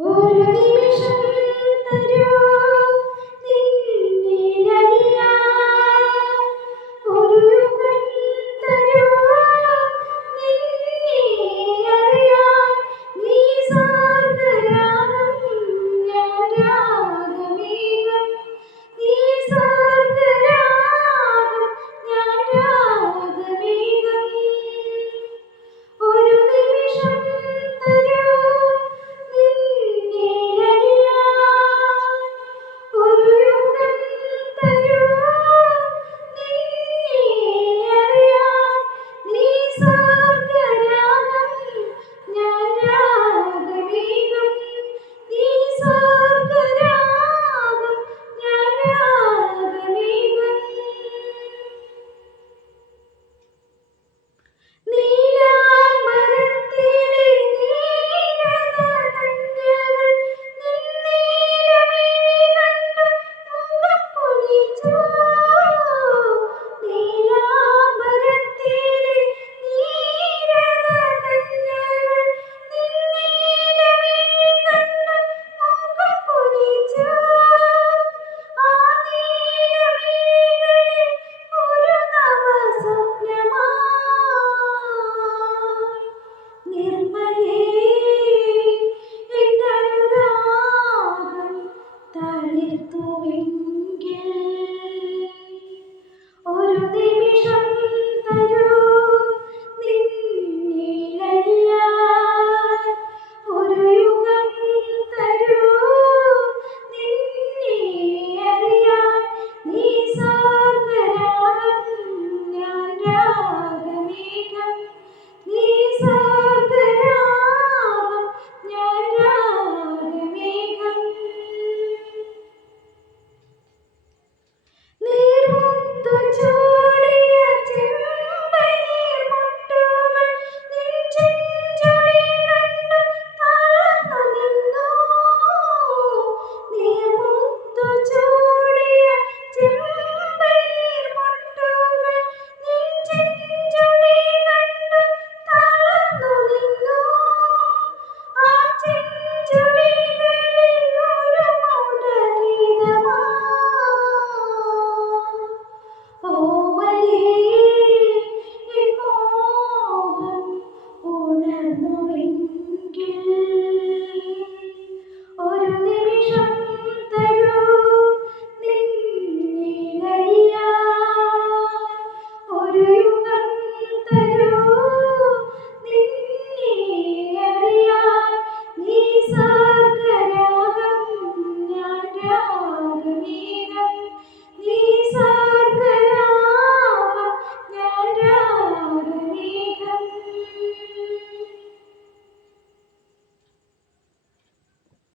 ഒരു നിമിഷം 说